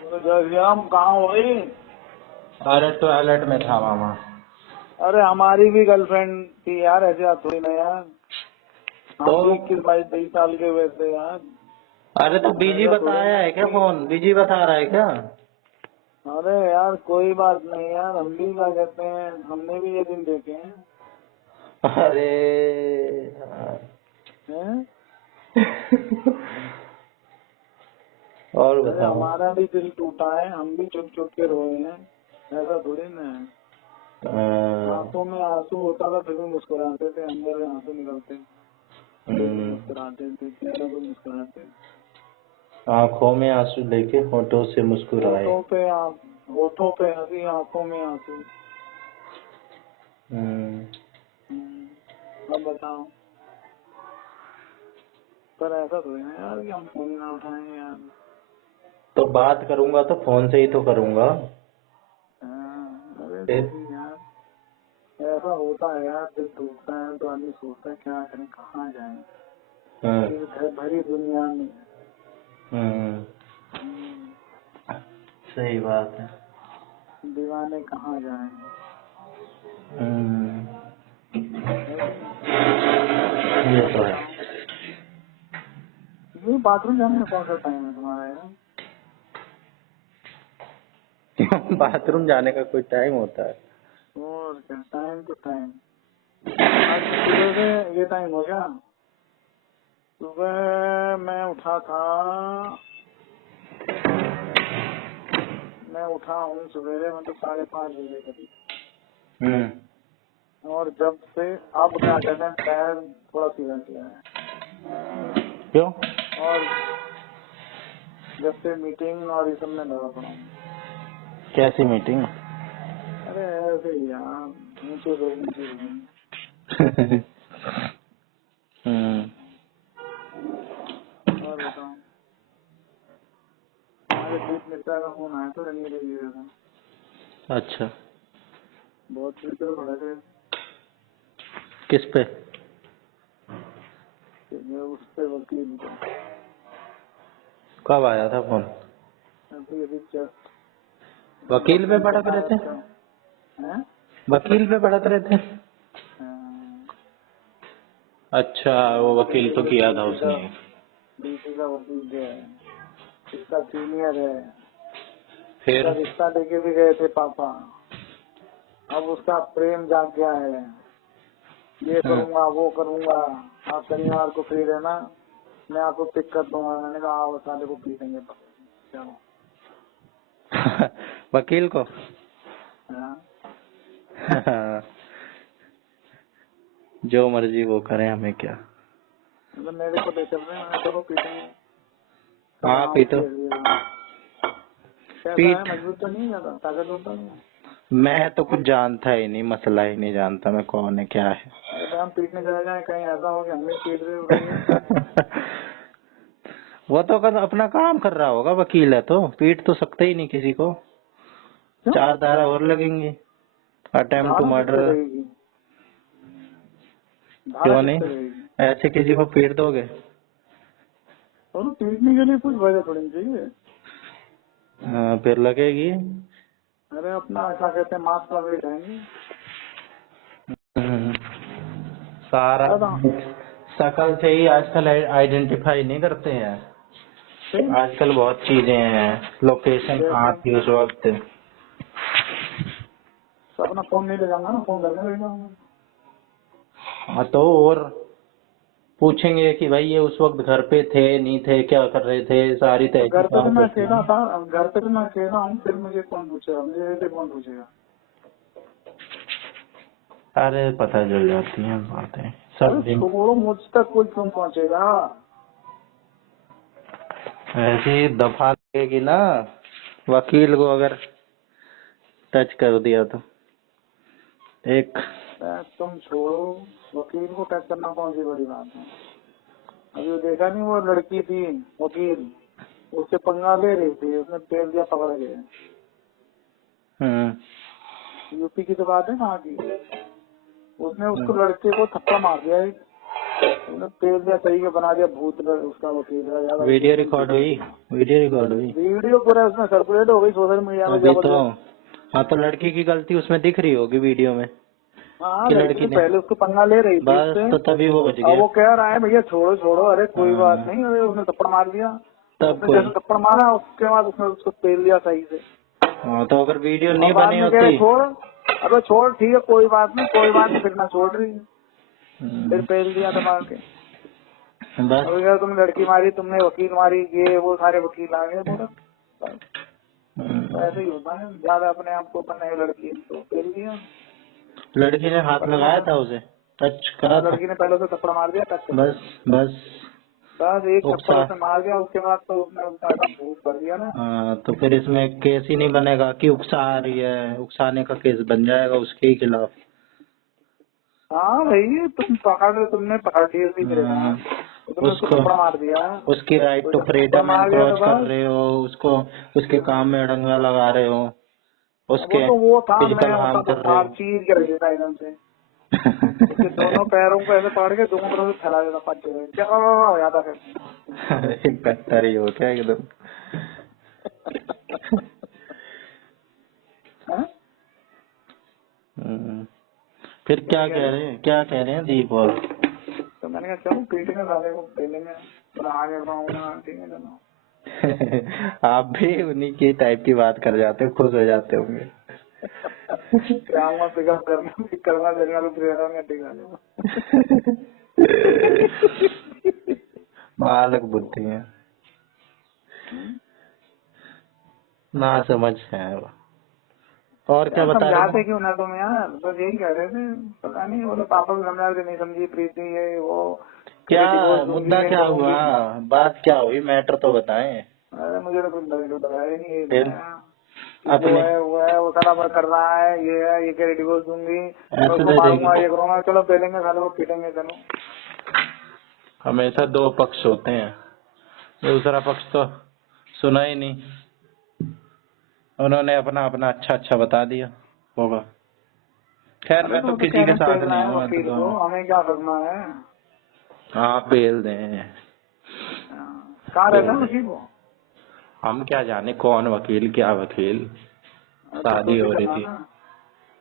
तो जयराम कहाँ हो गई? अरे टॉयलेट में था मामा। अरे हमारी भी गर्लफ्रेंड थी यार, ऐसे बात थोड़ी ना यार। हम तो भी 21-22-23 साल के हुए थे यार। अरे तो बिजी ऐसा थोड़ी बताया ना। है क्या? फोन बिजी बता रहा है क्या? अरे यार कोई बात नहीं यार, हम भी क्या कहते हैं, हमने भी ये दिन देखे हैं। अरे हैं? और अरे बताओ। हमारा भी दिल टूटा है, हम भी चुप चुप के रोए हैं। ऐसा थोड़ी ना है। आंखों में आंसू होता था फिर भी मुस्कुराते थे, अंदर से आंसू निकलते फिर भी मुस्कुराते थे, चेहरे पे मुस्कुराते। आंखों में आंसू लेके होठों से मुस्कुराए। होठों पे हंसी, आंखों में आंसू। अब बताओ। पर ऐसा थोड़ी ना यार कि हम फोन ना उठाएं यार। तो बात करूंगा तो फोन से ही तो करूंगा। अरे तो फिर भी यार ऐसा होता है यार, दिल टूटता है तो आदमी सोचता है क्या करें, कहाँ जाए। फिर घर भरी दुनिया में। सही बात है। दीवाने कहाँ जाए। ये तो है। बताओ। ये बाथरूम जाने में कौन सा टाइम है तुम्हारा यार? बाथरूम जाने का कोई टाइम होता है? और क्या, टाइम तो टाइम। आज सुबह से ये टाइम हो गया। सुबह मैं उठा हूँ सवेरे, मतलब 5:30 बजे करीब। और जब से अब क्या कहते हैं, पैर थोड़ा सीधा किया है। क्यों? और जब से मीटिंग और ये सब में लगा पड़ा हूँ। कैसी मीटिंग? अरे ऐसे ही यार, नीचे लोग। और बताओ। हमारे दीप मित्रा का फोन आया था, रनिंग ले लिया था। अच्छा। बहुत फिक्र पड़ा थे किस पे? उस पे, वकील पे। कब आया था फोन? अभी अभी जस्ट। वकील पे भड़क रहे थे? हैं? वकील पे भड़क रहे थे? हाँ, अच्छा, वो वकील तो किया था उसने। डीसी का वकील जो है, इसका सीनियर है। फिर? इसका रिश्ता लेके भी गए थे पापा। अब उसका प्रेम जाग गया है। ये करूंगा वो करूंगा, आप शनिवार को फ्री रहना, मैं आपको पिक कर दूंगा। मैंने कहा आओ, साले को पीटेंगे। चलो। वकील को? हाँ। जो मर्जी वो करें, हमें क्या। मतलब मेरे को ले चल रहे हैं, मैंने चलो पीटेंगे। हाँ पीटो। कैसा है, पीट। मजबूत तो नहीं ज्यादा, ताकतवर तो नहीं? मैं तो कुछ जानता ही नहीं, मसला ही नहीं जानता मैं कौन है क्या है। अरे हम पीटने चले जाए, कहीं ऐसा हो कि हमें पीट रहे हो भैया। वो तो अपना काम कर रहा होगा, वकील है तो पीट तो सकते ही नहीं किसी को। क्यों? 4 धारा और लगेंगी। अटेम्प्ट टू धारा किससे मर्डर। रहेगी? धारा क्यों नहीं? किससे रहेगी? ऐसे किसी को पीट दोगे? और पीटने के लिए कुछ वजह थोड़ी चाहिए। फिर लगेगी। अरे अपना क्या कहते हैं, मास्क का वेट है। सारा दादा शकल से ही आजकल आइडेंटिफाई नहीं करते हैं। फिर आजकल बहुत चीजें हैं, लोकेशन कहाँ जैसे थी उस वक्त। तो अपना फोन नहीं ले जाऊंगा ना, फोन करके ले जाऊंगा। हाँ तो और पूछेंगे कि भाई ये उस वक्त घर पे थे नहीं थे, क्या कर रहे थे, सारी तो घर पे तो तहकीकात मैं होती अकेला है। था, घर पे तो मैं अकेला हूँ, फिर मुझे कौन पूछेगा, मुझे ऐसे कौन पूछेगा? अरे पता चल जाती हैं बातें अरे सब दिन। छोड़ो, मुझ तक कोई क्यों पहुँचेगा? ऐसी दफा लगेगी ना, वकील को अगर टच कर दिया तो। एक तुम छोड़ो, वकील को टच करना कौन सी बड़ी बात है? अभी वो देखा नहीं, वो लड़की थी वकील, उससे पंगा ले रही थी, उसने पेड़ दिया पकड़ के। यूपी की तो बात है, कहाँ की? उसने उसको लड़के को थप्पड़ मार दिया एक। तुमने पेल दिया, सही के बना दिया, भूत उसका वकील है ज्यादा। वीडियो रिकॉर्ड हुई? वीडियो पूरा उसमें सर्कुलेट हो गई सोशल मीडिया में अभी तो। जबरदस्त। हाँ, तो लड़की की गलती उसमें दिख रही होगी वीडियो में हाँ, कि लड़की लड़की ने पहले उसको पंगा ले रही थी बस, उससे। तो तभी वो बच अब गया। वो कह रहा है भैया छोड़ो छोड़ो, अरे कोई हाँ। बात नहीं, अरे उसने थप्पड़ मार दिया। तब उसने कोई। जैसे थप्पड़ मारा उसके बाद उसने उसको पेल दिया सही से। हाँ, तो अगर वीडियो और नहीं बाद बनी में कह रहे होती। छोड़, अबे छोड़, ठीक है कोई बात नहीं, कोई बात नहीं, फिर ना छोड़ रही है। फिर पेल दिया दबा के। बस। अब यार तुमने लड़की मारी, तुमने वकील मारी, ये वो सारे वकील आ गए पूरा। तो ऐसे ही होता है, ज्यादा अपने आप को बनाए लड़की तो पेल दिया। लड़की ने हाथ लगाया था, उसे टच करा था। लड़की ने पहले उसे थप्पड़ मार दिया, टच कर बस दिया। बस। बस एक थप्पड़ उकसा। उसे मार दिया, उसके बाद तो उसने उसका एकदम भूत कर दिया ना। हाँ, तो फिर इसमें केस ही नहीं बनेगा कि उकसा आ रही है, उकसाने का केस बन जाएगा उसके ही खिलाफ। हाँ भाई, तुमने पकड़ लिया उसी गिरेगा। हाँ, तो तुमने उसको थप्पड़ मार दिया, उसकी राइट कोई टू थप्पड़ फ्रीडम मार दिया तो एनक्रोच कर बस। रहे हो, उसको उसके काम में अड़ंगा लगा रहे हो, वो उसके तो वो था, मैं फिजिकल होता हार्म तो कर रहे मार हो। चीर के रख देता एकदम से। उसके दोनों पैरों को ऐसे पकड़ के दोनों तरफ से फैला देता, पट गए क्या हो जाता फिर। एक बेहतर ही हो क्या एकदम। हाँ? फिर क्या कह रहे हैं दीप और? तो मैंने कहा चलो पीटेंगे साले को, पेलेंगे, तो आगे बढ़ाऊंगा, ठीक है चलो। आप भी उन्हीं की टाइप की बात कर जाते हो, खुश हो जाते होंगे। क्या हुआ, पिकअप करना देगा तो फिर में टिका देगा। बालक बुद्धि है, ना समझ है वो। और क्या बता रहे समझाते थे? क्यों ना तुम यार, बस यही कह रहे थे। पता नहीं, बोले पापा को समझा के नहीं समझी प्रीति, ये वो क्या डिवोर्स दूंगी मुद्दा नहीं क्या हुआ? दूंगी। बात क्या हुई? मैटर तो बताएं। अरे मुझे तो कुछ बताया ही नहीं फिर कि अपने वो सारा बात कर रहा है, ये कह रही डिवोर्स दूंगी, मैं ऐसे उसको दे मारूंगा, देगी। ये करूंगा, चलो पेलेंगे साले को, पीटेंगे चलो। हमेशा दो पक्ष होते हैं, दूसरा पक्ष तो सुना ही नहीं, उन्होंने अपना अपना अच्छा अच्छा बता दिया होगा। खैर, अरे मैं तो तो किसी कह के रहे हैं साथ पेलना नहीं है हूँ, मैं वकील को, तो हमें क्या करना है। आप बेल दें। कहाँ रहता है वकील वो? हम क्या जाने कौन वकील, क्या वकील। तो शादी भी हो रही करना थी।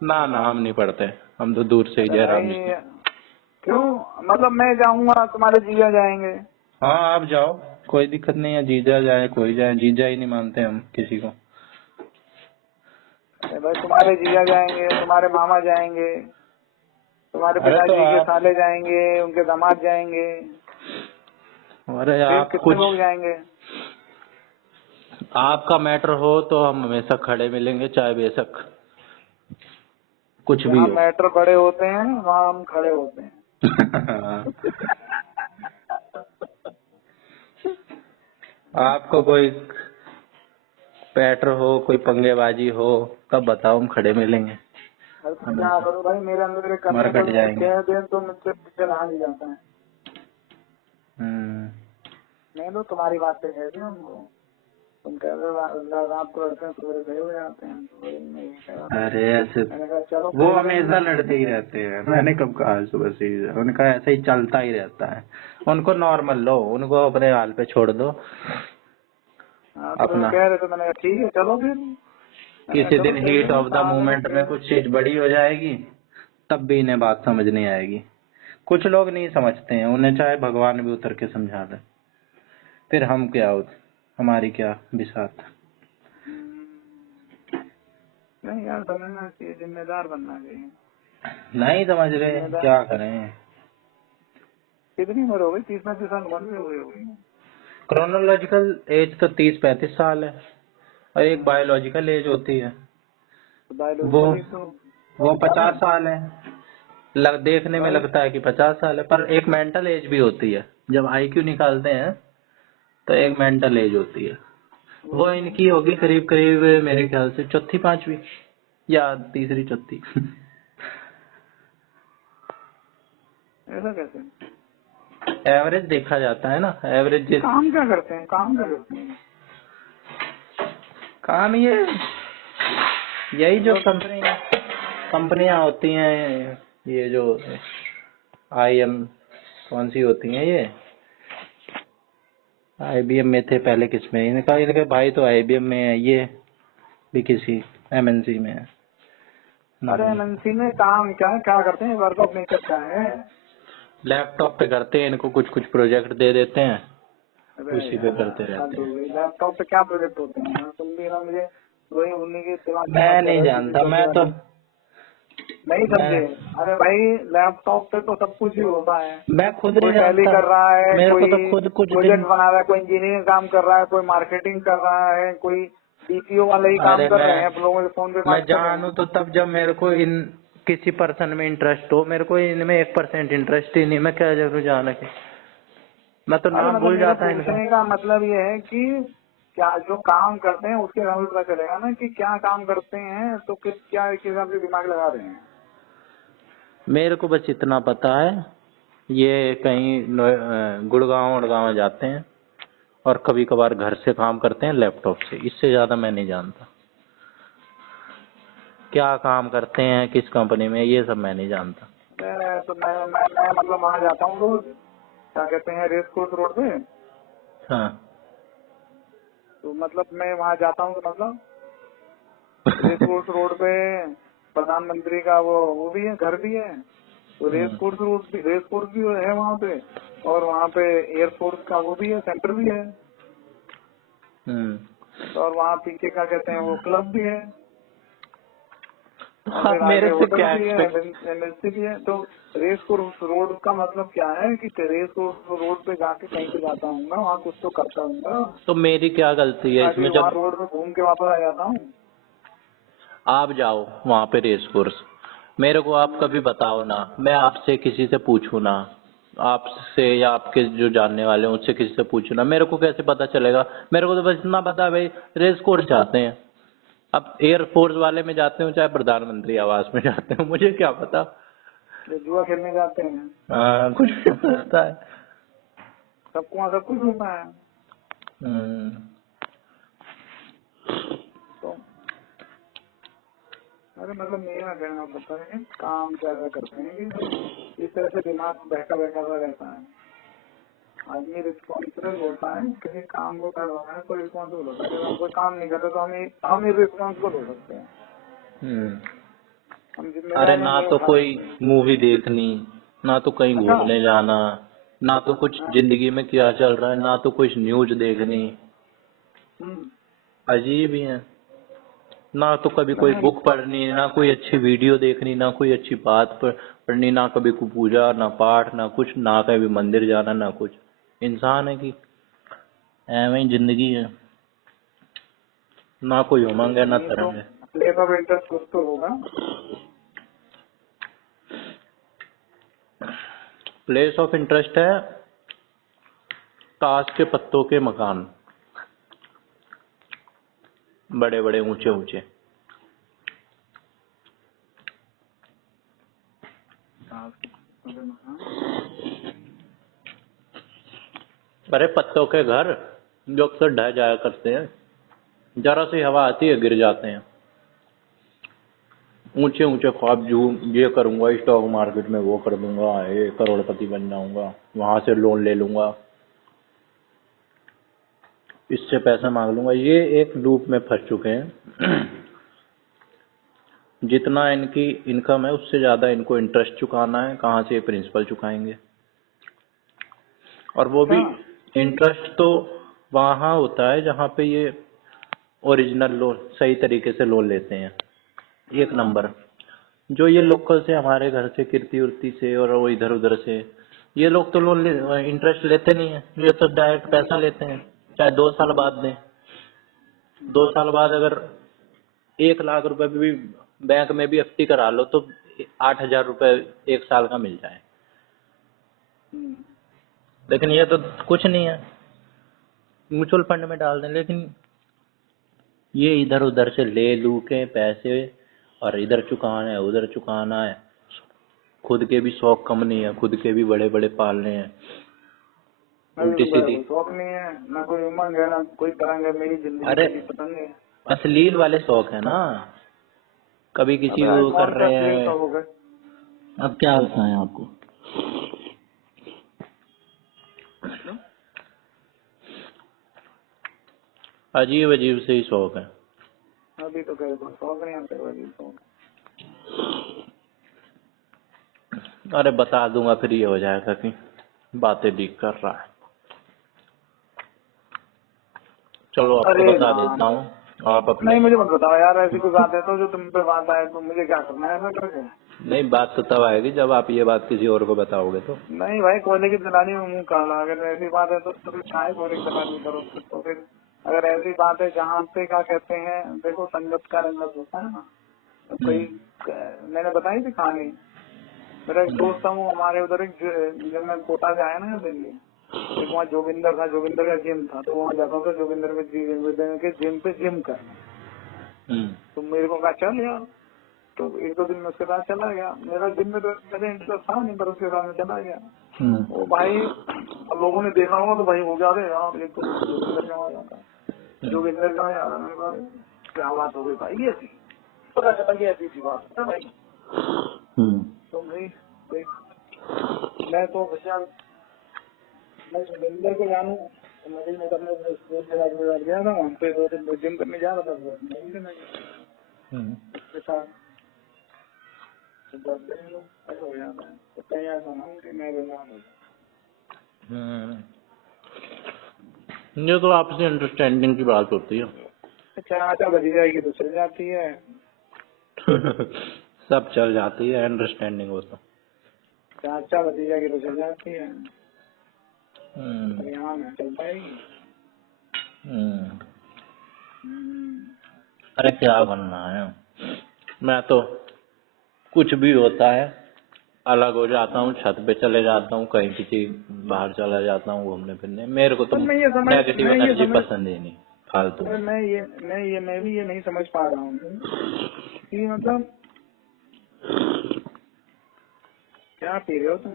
ना। ना हम नहीं पढ़ते, हम तो दूर से ही अरे जयराम जी। भाई, क्यों, मतलब मैं जाऊंगा तुम्हारे जीजा जाएंगे? हाँ, आप जाओ, कोई दिक्कत नहीं है, जीजा जाए कोई जाए, जीजा ही नहीं मानते हम किसी को। अरे भाई, तुम्हारे जीजा जाएंगे, तुम्हारे मामा जाएंगे, तुम्हारे अरे तो पिताजी के आप, साले जाएंगे, उनके दामाद जाएंगे, अरे फिर आप कितने कुछ, लोग जाएंगे? आपका मैटर हो तो हम हमेशा खड़े मिलेंगे, चाहे बेशक कुछ भी जहाँ हो। मैटर बड़े होते हैं वहाँ हम खड़े होते हैं। आपको कोई पैटर हो, कोई पंगेबाजी हो, तब बताओ, हम खड़े मिलेंगे। अरे तो क्या करूँ भाई, मेरे अंदर एक कमी है, मरकट कोई मुझे जाएंगे। कह दे तो मुझसे पीछे रहा नहीं जाता है। हम्म। नहीं तो तुम्हारी बात पे कह दी हमको, तुम कह रहे हो रात को लड़ते हैं सवेरे सही हो जाते हैं, तो वही मैं यही कह रहा था। अरे ऐसे मैंने कहा चलो वो कोई नहीं। हमेशा लड़ते ही रहते हैं, मैंने कब कहा सुबह से ही, उनका ऐसे ही चलता ही रहता है। उनको नॉर्मल लो, उनको अपने हाल पे छोड़ दो। हाँ तो अपना कह रहे थे, मैंने कहा ठीक है चलो फिर, मैंने कहा किसी चलो दिन पेल हीट लेंगे, ऑफ द कहा देखो मोमेंट में पेल। कुछ चीज बड़ी हो जाएगी, तब भी इन्हें बात समझ नहीं आएगी। कुछ लोग नहीं समझते हैं, उन्हें चाहे भगवान भी उतर के समझा दे, फिर हम क्या हो, हमारी क्या बिसात। नहीं यार, समझना चाहिए, जिम्मेदार बनना चाहिए। नहीं समझ रहे, जिम्मेदार, क्या करें। कितनी उम्र हो गई, 30-35 साल उम्र भी हो गई होगी। क्रोनोलॉजिकल एज तो 30-35 साल है, और एक बायोलॉजिकल एज होती है, तो वो बायोलॉजिकली तो वो ज्यादा 50 है। साल है। देखने में लगता है कि 50 साल है, पर एक मेंटल एज भी होती है। जब आईक्यू निकालते हैं तो एक मेंटल एज होती है, वो इनकी होगी करीब करीब मेरे ख्याल से चौथी पांचवी या तीसरी चौथी। ऐसा कैसे? एवरेज देखा जाता है ना, एवरेज। काम क्या करते हैं, काम क्या करते हैं? काम ये यही जो मतलब कंपनियां होती हैं, ये जो IM कौन सी होती हैं ये? आईबीएम में थे पहले, किसमें? इनका भाई तो आईबीएम में है, ये भी किसी एमएनसी में है। अरे एमएनसी में काम क्या करते हैं, वर्क ऑफ नेचर क्या है? लैपटॉप पे करते हैं, इनको कुछ कुछ प्रोजेक्ट दे देते हैं, अरे उसी पे करते रहते हैं। लैपटॉप पे क्या प्रोजेक्ट होते हैं? तुम भी ना मुझे वही उन्हीं के दिमाग की मैं बात कर नहीं रहे हो, जानता, किसी मैं तो नहीं समझे। मैं अरे भाई लैपटॉप पे तो सब कुछ ही होता है। मैं खुद कोई नहीं टैली जानता। कर रहा है, मेरे को कोई तो खुद कुछ प्रोजेक्ट दिन, बना रहा है, कोई इंजीनियरिंग काम कर रहा है, कोई मार्केटिंग कर रहा है, कोई बीपीओ वाले ही काम अरे कर रहे हैं, लोगों के फोन पे मैं बात कर रहे जानू हैं। तो तब जब मेरे को इन किसी पर्सन में इंटरेस्ट हो। मेरे को इनमें 1% इंटरेस्ट ही नहीं, मैं क्या जरूर जाने के, मैं तो अरे नाम मतलब भूल मेरा जाता इनका। पूछने का मतलब ये है कि क्या जो काम करते हैं उसके बारे में पता चलेगा ना कि क्या काम करते हैं, तो क्या किस हिसाब से दिमाग लगा रहे हैं। मेरे को बस इतना पता है, ये कहीं गुड़गांव वड़गांव जाते हैं और कभी कभार घर से काम करते हैं लैपटॉप से, इससे ज्यादा मैं नहीं जानता। क्या काम करते हैं किस कंपनी में, ये सब मैं नहीं जानता। तो मैं मतलब वहाँ जाता हूँ रोज, क्या कहते हैं, रेस कोर्स रोड पे। हाँ। तो मतलब मैं वहाँ जाता हूँ तो मतलब रेस कोर्स रोड पे प्रधानमंत्री का वो भी है, घर भी है। तो रेस कोर्स भी है वहाँ पे, और वहाँ पे एयरफोर्स का वो भी है, सेंटर भी है। तो और वहाँ पीछे क्या कहते हैं, वो क्लब भी है, और आप फिर आगे मेरे से होटल क्या भी है, एक्सपेक्ट, एमएनसी भी है। तो रेस कोर्स रोड का मतलब क्या है कि रेस कोर्स रोड पे जाके कहीं पे जाता हूँ, वहाँ कुछ तो करता हूँ, तो मेरी क्या गलती है ताकि इसमें? वहाँ जब रोड पे घूम के वापस आ जाता हूँ। आप जाओ वहाँ पे रेस कोर्स, मेरे को आप कभी बताओ ना, मैं आपसे किसी से पूछूं ना, आपसे या आपके जो जानने वाले हैं उससे किसी से पूछूं ना, मेरे को कैसे पता चलेगा? मेरे को तो बस इतना पता है भाई, रेस कोर्स जाते हैं। अब एयरफोर्स वाले में जाते हो चाहे प्रधानमंत्री आवास में जाते हो, मुझे क्या पता। जो जुआ खेलने जाते हैं, कुछ भी पता है। सबको वहाँ सब कुछ होता है। हम्म। तो अरे मतलब मेरा कहना पता है काम क्या करते हैं कि इस तरह से दिमाग बहका बहका सा रहता है। आदमी रिस्पॉन्सिबल होता है, किसी काम को कर रहा है तो रिस्पॉन्सिबल होता है। जब हम कोई काम नहीं करते तो हम रिस्पॉन्सिबल हो सकते हैं, हम्म। हम अरे जिम्मेदारियां ना नहीं तो उठा कोई सकते। मूवी देखनी, ना तो कहीं अच्छा। घूमने जाना, ना तो कुछ हाँ, जिंदगी में क्या चल रहा है, ना तो कुछ न्यूज देखनी। हम्म, अजीब ही है। ना तो कभी कोई नहीं, बुक पढ़नी, ना कोई अच्छी वीडियो देखनी, ना कोई अच्छी बात पढ़नी, ना कभी कोई पूजा, ना पाठ, ना कुछ, ना कभी मंदिर जाना, ना कुछ। इंसान है कि ऐਵੇਂ ही जिंदगी है, ना कोई उमंग है ना नहीं तो तरंग है। प्लेस ऑफ इंटरेस्ट कुछ तो होगा। प्लेस ऑफ इंटरेस्ट है ताश के पत्तों के मकान, बड़े बड़े ऊंचे ऊंचे। अरे पत्तों के घर जो अक्सर ढह जाया करते हैं, जरा सी हवा आती है गिर जाते हैं। ऊंचे ऊंचे ख्वाब, जो ये करूंगा स्टॉक मार्केट में, वो कर दूंगा, ये करोड़पति बन जाऊंगा, वहां से लोन ले लूंगा, इससे पैसा मांग लूंगा, ये एक लूप में फंस चुके हैं। जितना इनकी इनकम है उससे ज्यादा इनको इंटरेस्ट चुकाना है, कहाँ से ये प्रिंसिपल चुकाएंगे? और वो भी अच्छा, इंटरेस्ट तो वहाँ होता है जहाँ पे ये ओरिजिनल लोन सही तरीके से लोन लेते हैं। एक नंबर, जो ये लोकल से हमारे घर से कीर्ति उर्ति से और वो इधर उधर से, ये लोग तो लोन इंटरेस्ट लेते नहीं है, ये तो डायरेक्ट पैसा लेते हैं, चाहे 2 साल बाद दें। 2 साल बाद अगर 1 लाख रुपए भी बैंक में भी एफडी करा लो तो 8,000 रुपए 1 साल का मिल जाए। लेकिन ये तो कुछ नहीं है, म्यूचुअल फंड में डाल दें, लेकिन ये इधर उधर से ले लू के पैसे, और इधर चुकाना है उधर चुकाना है। खुद के भी शौक कम नहीं है, खुद के भी बड़े बड़े पालने हैं। मेरे उल्टी को सीधी, कोई शौक नहीं है, ना कोई उमंग है, ना कोई तरंग है, मेरी जिंदगी अरे कभी पसंद है। अश्लील वाले शौक है ना, कभी किसी अबे को कर कौन सा रहे अश्लील हैं। शौक हो गए? अब क्या बताएं आपको? मतलब अजीब अजीब से ही शौक है। अभी तो कहीं को शौक नहीं आते वही तो। अरे बता दूंगा फिर ये हो जाएगा कि बातें लीक कर रहा है। चलो आपको अरे बता यार देता हूँ, आप अपने। नहीं, मुझे मत बताओ यार, ऐसी कोई बात है तो जो तुम पे बात आए तो मुझे क्या करना है ऐसा करके। नहीं, बात तो तब आएगी जब आप ये बात किसी और को बताओगे तो। नहीं भाई, कोयले की दलाली में मुंह काला, अगर ऐसी बात है तो फिर चाहे कोयले की दलाली करो फिर तो फिर। अगर ऐसी बात है जहाँ पे क्या कहते हैं, देखो संगत का रंगत होता है ना, तो कोई मैंने बताई थी कहानी। मेरा एक दोस्त था, वो हमारे उधर एक जब मैं कोटा से आया ना दिल्ली, एक वहाँ जोगिंदर था, जोगिंदर का जिम था, तो वहाँ जाता था जोगिंदर के जिम पे जिम करने। तो मेरे को कहा चल यार, तो एक दो दिन में उसके साथ चला गया। मेरा जिम में तो मेरे इंटरेस्ट था नहीं, पर उसके साथ में चला गया। वो भाई अब लोगों ने देखा होगा तो भाई हो गया थे यार, एक तो जोगिंदर कहाँ जाता, जोगिंदर कहाँ जा रहा, मैंने कहा क्या बात हो गई भाई, ये थी पता चला कि ऐसी थी बात है भाई। तो भाई देख, मैं तो भैया मैं जोगिंदर को जानू, तो मुझे नहीं करने गया था वहाँ पे, दो दिन जिम करने जा रहा था, नहीं करना उसके साथ ऐसा हो जाता है। तो कहीं ऐसा ना हो कि मैं बदनाम हो जाऊं। ये तो आपसी अंडरस्टैंडिंग की बात होती है। चाचा बजी जाएगी तो चल जाती है। सब चल जाती है, अंडरस्टैंडिंग हो तो। चाचा बजी जाएगी तो चल जाती है, यहाँ में चल पाएगी। अरे क्या बनना है, मैं तो कुछ भी होता है अलग हो जाता हूँ, छत पे चले जाता हूँ, कहीं किसी बाहर चला जाता हूँ घूमने फिरने। मेरे को तो पर नेगेटिव एनर्जी पसंद ही नहीं फालतू। मैं भी ये नहीं समझ पा रहा हूँ कि मतलब क्या पी रहे हो तुम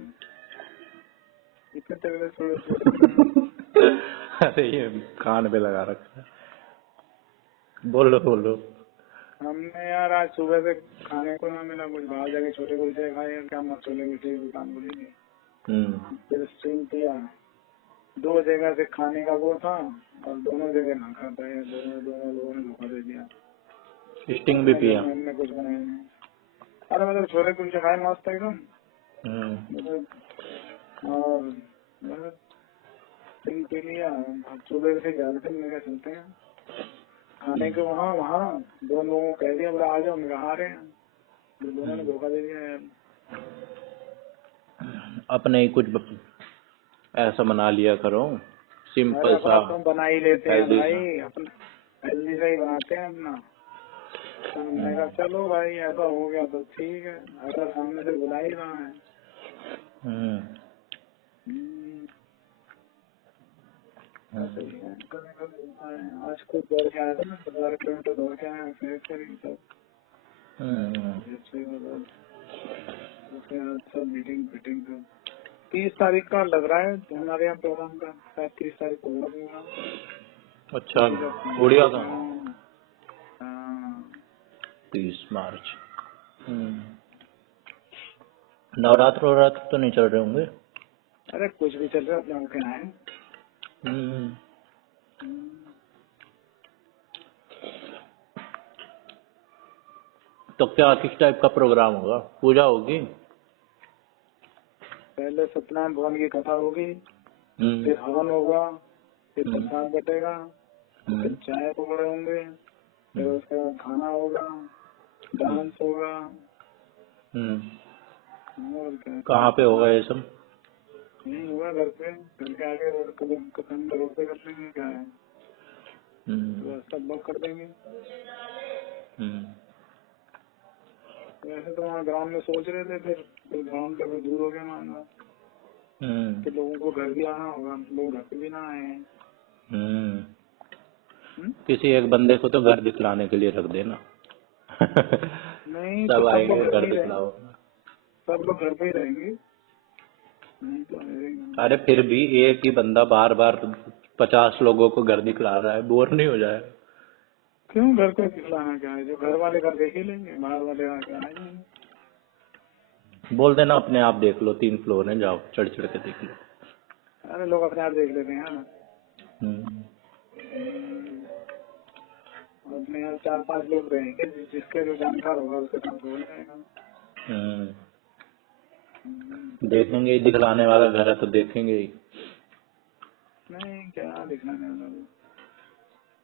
इतने तगड़े से। अरे ये कान पे लगा रखा है, बोलो बोलो। हमने यार आज सुबह से खाने को ना मिला, कुछ बाहर जाके छोटे कुलचे खाए, क्या मत छोले कुलचे की दुकान बोली, फिर स्ट्रीम किया, दो जगह से खाने का वो था और दोनों जगह ना खाता है, दोनों लोगों ने धोखा दे दिया। स्टिंग भी पिया। हमने कुछ बनाया नहीं। अरे मतलब छोले कुलचे खाए मस्त एकदम, और स्टिंग पी लिया। सुबह से जा रहे थे, मैंने कहा चलते हैं खाने के वहाँ दो लोगों को कह दिया बोला आ जाओ, मैं आ रहे हैं, दोनों ने धोखा दे दिया यार। अपने ही कुछ ऐसा बना लिया करो, सिंपल सा। बना ही लेते हैं भाई, अपन हेल्दी सा ही बनाते हैं अपना। तो मैंने कहा चलो भाई ऐसा हो गया तो ठीक है, अगर सामने से बुला ही रहा है। आज खुद दौड़ के आया था ना, 17 किलोमीटर दौड़ के आया, फिर सब सब मीटिंग फिटिंग सब 30 तारीख का लग रहा है हमारे यहाँ प्रोग्राम का, शायद 30 तारीख को होगा। अच्छा, उड़िया का 30 मार्च। नवरात्र तो नहीं चल रहे होंगे? अरे कुछ भी चल रहा है, अपने होके आए। तो क्या किस टाइप का प्रोग्राम होगा? पूजा होगी? पहले सत्यनारायण भगवान की कथा होगी, फिर हवन होगा, फिर प्रसाद बटेगा, फिर चाय पकौड़े होंगे, फिर उसके बाद खाना होगा, डांस होगा। कहाँ पे होगा ये सब? नहीं होगा घर पे, घर के आगे रोड पे कर लेंगे, क्या है तो सब लोग कर देंगे। वैसे तो वहाँ ग्राउंड में सोच रहे थे, फिर ग्राउंड का दूर हो गया मानना, फिर लोगों को घर भी आना होगा, लोग घर पे भी ना आए। किसी एक बंदे को तो घर दिखलाने के लिए रख देना। नहीं सब आएंगे घर दिखलाओ। सब लोग घर पे ही रहेंगे। नहीं तो अरे फिर भी एक ही बंदा बार बार 50 लोगों को घर दिखला रहा है, बोर नहीं हो जाएगा? क्यों घर को दिखलाना, क्या है, जो घर वाले घर देख ही लेंगे, बाहर वाले आके आएंगे। बोल देना अपने आप देख लो, 3 फ्लोर है, जाओ चढ़ चढ़ के देख लो। अरे लोग अपने आप देख लेते हैं ना। अपने यहाँ 4-5 लोग रहेंगे, जिसके जो जानकार होगा उसके साथ बोल जाएगा। देखेंगे ही, दिखलाने वाला घर है तो देखेंगे ही। नहीं क्या दिखलाने वाला,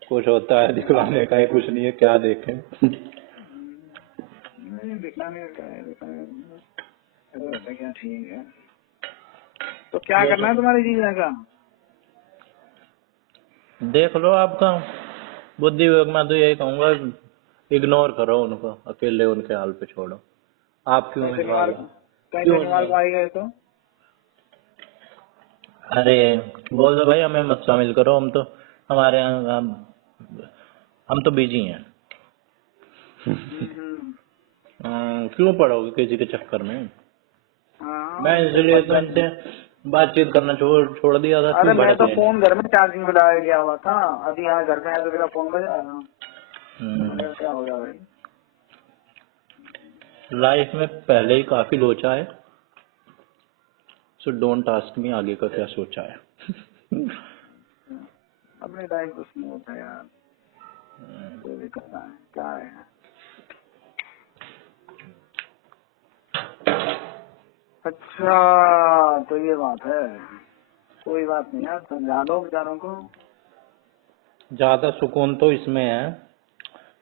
कुछ होता है दिखलाने का ही, कुछ नहीं है, क्या देखें। नहीं दिखलाने का है, दिखलाने क्या ठीक है। तो क्या करना है तुम्हारी जीजा का? देख लो आपका बुद्धि विवेक, मैं तो यही कहूंगा इग्नोर करो उनको, अकेले उनके हाल पे छोड़ो। आप क्यों शनिवार को आई गए तो? अरे बोल दो भाई हमें मत शामिल करो, हम तो हमारे यहाँ हम तो बिजी हैं। क्यों पड़ोगे किसी के चक्कर में? मैं इसलिए तो इनसे बातचीत करना छोड़ दिया था। अरे मैं तो फोन घर में चार्जिंग में डाल गया हुआ था, अभी यहाँ घर में आया तो मेरा फोन बजा रहा। क्या हो गया भाई? लाइफ में पहले ही काफी लोचा है, सो डोंट आस्क मी आगे का क्या सोचा है। अपने टाइम कुछ नहीं होता यार, कोई भी करना है क्या है। अच्छा तो ये बात है, कोई बात नहीं यार, समझा दो बेचारों को। ज्यादा सुकून तो इसमें है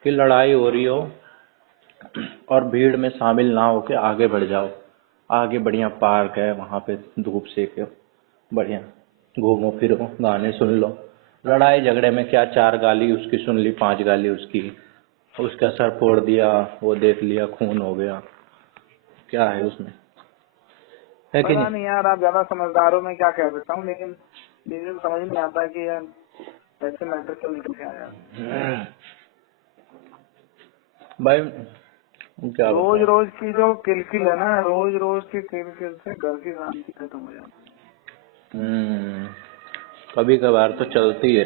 कि लड़ाई हो रही हो और भीड़ में शामिल ना होके आगे बढ़ जाओ। आगे बढ़िया पार्क है, वहां पे धूप सेके बढ़िया घूमो फिरो, गाने सुन लो। लड़ाई झगड़े में क्या, 4 गाली उसकी सुन ली, 5 गाली उसकी, उसका सर फोड़ दिया, वो देख लिया, खून हो गया, क्या है उसमें, है कि पता नहीं यार, आप ज्यादा समझदार हो, मैं क्या कह सकता हूँ, लेकिन मुझे समझ नहीं आता कि यार ऐसे मैटर क्यों निकल के आया भाई। क्या रोज की जो किलकिल है ना, रोज की किलकिल से घर की शांति खत्म हो जाती है। कभी कभार तो चलती है।